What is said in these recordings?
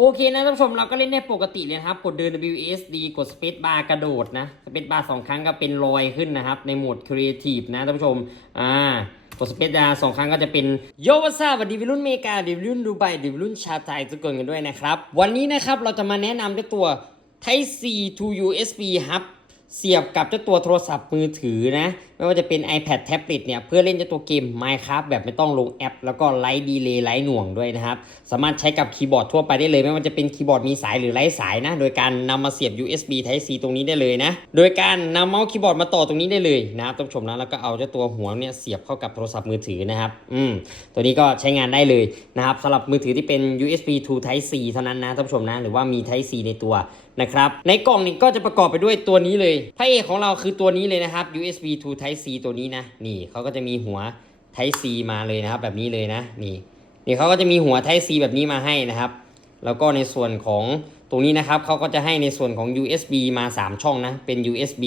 โอเคนะท่านผู้ชมเราก็เล่นได้ปกติเลยนะครับ กดเดิน WSD กด Space Bar กระโดดนะ Space Bar สองครั้งก็เป็นรอยขึ้นนะครับ ในโหมด Creative นะท่านผู้ชม อ่ากด Space Bar สองครั้งก็จะเป็นโยวัสาวัดีวิรุ่นเมกาดิวรุ่นดูไบดิวรุ่นชาไทยทุกคนกันด้วยนะครับ วันนี้นะครับเราจะมาแนะนำด้วยตัว Type C to USB Hub เสียบกับเจ้าตัวโทรศัพท์มือถือนะ ไม่ว่าจะเป็น iPad Tablet เนี่ยเพื่อเล่นเจ้าตัวเกม Minecraft แบบไม่ต้องลงแอป แล้วก็ไลท์ดีเลย์ไลท์หน่วงด้วยนะครับ สามารถใช้กับคีย์บอร์ดทั่วไปได้เลย ไม่ว่าจะเป็นคีย์บอร์ดมีสายหรือไร้สายนะ โดยการนำมาเสียบ USB Type C ตรงนี้ได้เลยนะ โดยการนำเมาส์คีย์บอร์ดมาต่อตรงนี้ได้เลยนะครับท่านผู้ชมนะแล้วก็เอาเจ้าตัวหัวเนี่ยเสียบเข้ากับโทรศัพท์มือถือนะครับอืมตัวนี้ก็ใช้งานได้เลยนะครับสำหรับมือถือที่เป็น USB to Type C เท่านั้นนะท่านผู้ชมนะหรือว่ามี Type C ในตัวนะครับในกล่องนี้ก็จะประกอบไปด้วยตัวนี้เลยพระเอกของเราคือตัวนี้เลยนะครับ USB to Type C ตัวนี้นะ นี่เขาก็จะมีหัว Type C มาเลยนะครับ แบบนี้เลยนะ นี่ นี่เขาก็จะมีหัว Type C แบบนี้มาให้นะครับ แล้วก็ในส่วนของตรงนี้นะครับเขาก็จะให้ในส่วนของ USB มา 3 ช่องนะ เป็น USB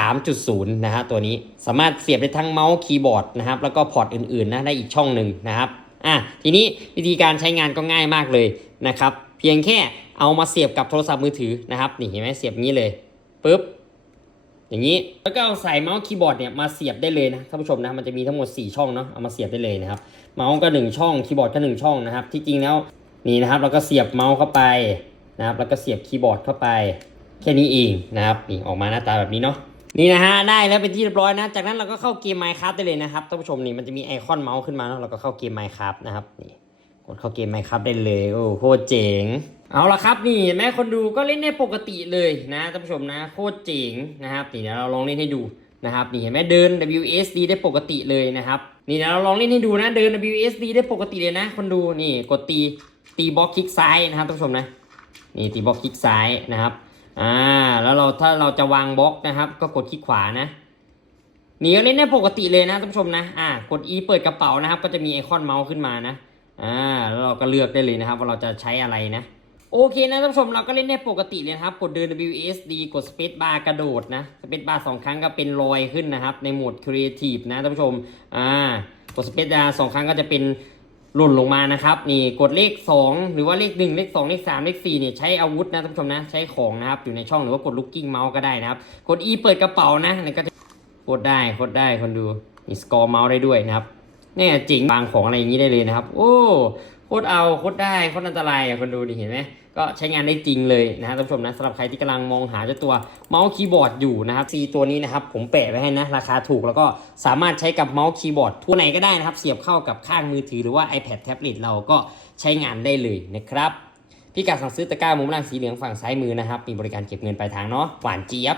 3.0 นะฮะตัวนี้สามารถเสียบได้ทั้งเมาส์คีย์บอร์ดนะครับ แล้วก็พอร์ตอื่นๆนะได้อีกช่องหนึ่งนะครับอะทีนี้วิธีการใช้งานก็ง่ายมากเลยนะครับ เพียงแค่เอามาเสียบกับโทรศัพท์มือถือนะครับ นี่เห็นไหมเสียบงี้เลยปุ๊บ อย่างนี้แล้วก็เอาใส่เมาส์คีย์บอร์ดเนี่ยมาเสียบได้เลยนะท่านผู้ชมนะมันจะมีทั้งหมด 4 ช่องเนาะเอามาเสียบได้เลยนะครับเมาส์ก็ 1 ช่องคีย์บอร์ดก็ 1 ช่องนะครับที่จริงแล้วนี่นะครับเราก็เสียบเมาส์เข้าไปนะครับแล้วก็เสียบคีย์บอร์ดเข้าไปแค่นี้เองนะครับนี่ออกมาหน้าตาแบบนี้เนาะนี่นะฮะได้แล้วเป็นที่เรียบร้อยนะ จากนั้นเราก็เข้าเกม Minecraft ได้เลยนะครับท่านผู้ชมนี่มันจะมีไอคอนเมาส์ขึ้นมาเนาะเราก็เข้าเกม Minecraft นะครับนี่กดเข้าเกม Minecraft ได้เลยโอ้โคตรเจ๋ง เอาละครับนี่เห็นไหมคนดูก็เล่นได้ปกติเลยนะท่านผู้ชมนะโคตรเจ๋งนะครับนี่เดี๋ยวเราลองเล่นให้ดูนะครับนี่เห็นไหมเดิน WSD ได้ปกติเลยนะครับนี่เดี๋ยวเราลองเล่นให้ดูนะเดิน WSD ได้ปกติเลยนะ คนดูนี่กดตีตีบล็อกคลิกซ้ายนะครับท่านผู้ชมนะนี่ตีบล็อกคลิกซ้ายนะครับอ่าแล้วเราถ้าเราจะวางบล็อกนะครับ ก็กดคลิกขวานะนี่ก็เล่นได้ปกติเลยนะท่านผู้ชมนะอ่ากด E เปิดกระเป๋านะครับ ก็จะมีไอคอนเมาส์ขึ้นมานะอ่าแล้วเราก็เลือกได้เลยนะครับ ว่าเราจะใช้อะไรนะ โอเคนะท่านผู้ชมเราก็เล่นได้ปกติเลยนะครับ กดเดิน WSD กด Space Bar กระโดดนะ Space Bar สองครั้งก็เป็นรอยขึ้นนะครับ ในโหมด Creative นะท่านผู้ชมอ่ากด Space Bar สองครั้งก็จะเป็นหล่นลงมานะครับนี่กดเลข 2 หรือว่าเลข 1 เลข 2 เลข 3 เลข4เนี่ยใช้อาวุธนะท่านผู้ชมนะใช้ของนะครับอยู่ในช่องหรือว่ากด Looking Mouse ก็ได้นะครับ กด E เปิดกระเป๋านะนี่ก็จะโคตรได้โคตรได้คนดูมีสกอร์เมาส์ได้ด้วยนะครับเนี่ยจริงบางของอะไรอย่างนี้ได้เลยนะครับ โอ้ โคตรเอาโคตรได้โคตรอันตรายอะคนดูดิเห็นไหมก็ใช้งานได้จริงเลยนะฮะท่านผู้ชมนะสำหรับใครที่กำลังมองหาเจ้าตัวเมาส์คีย์บอร์ดอยู่นะครับซีตัวนี้นะครับผมแปะไว้ให้นะราคาถูกแล้วก็สามารถใช้กับเมาส์คีย์บอร์ดทั่วไหนก็ได้นะครับเสียบเข้ากับข้างมือถือหรือว่า iPad แท็บเล็ตเราก็ใช้งานได้เลยนะครับพี่การสั่งซื้อตะกร้ามุมล่างสีเหลืองฝั่งซ้ายมือนะครับมีบริการเก็บเงินปลายทางเนาะหวานเจี๊ยบ